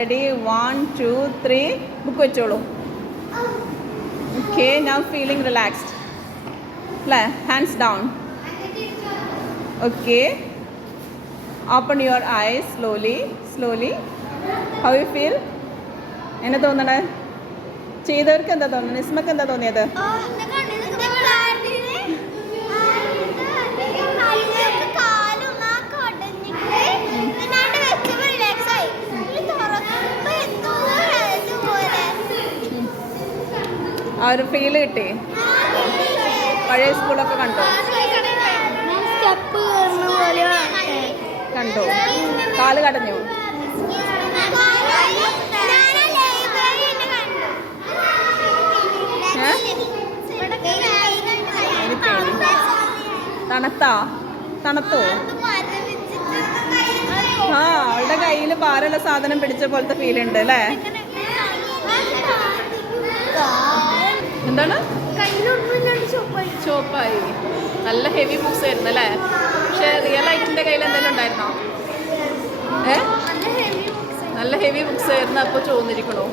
Ready? 1, 2, 3. Book vecholu. Okay, now feeling relaxed. Hands down. Okay. Open your eyes slowly. How you feel? Enna thonana? Cheyidavarkku endha thonanu? Nismakku endha thoniyathu? ആ ഒരു feel കിട്ടി. പഴയ സ്കൂളൊക്കെ കണ്ടോ? കണ്ടോ? കാല് കടഞ്ഞു. തണുത്തോ? ആ, അവളുടെ കയ്യിൽ ഭാരമുള്ള സാധനം പിടിച്ച പോലത്തെ ഫീൽ ഉണ്ട് അല്ലേ? എന്താണ്? ചോപ്പായി. നല്ല ഹെവി ബുക്സ് ആയിരുന്നു അല്ലേ? പക്ഷെ റിയൽ ആയിട്ട് എൻ്റെ കയ്യിൽ എന്തെങ്കിലും ഉണ്ടായിരുന്നോ? നല്ല ഹെവി ബുക്സ് ആയിരുന്നു. അപ്പോൾ ചോദിച്ചിരിക്കണോ?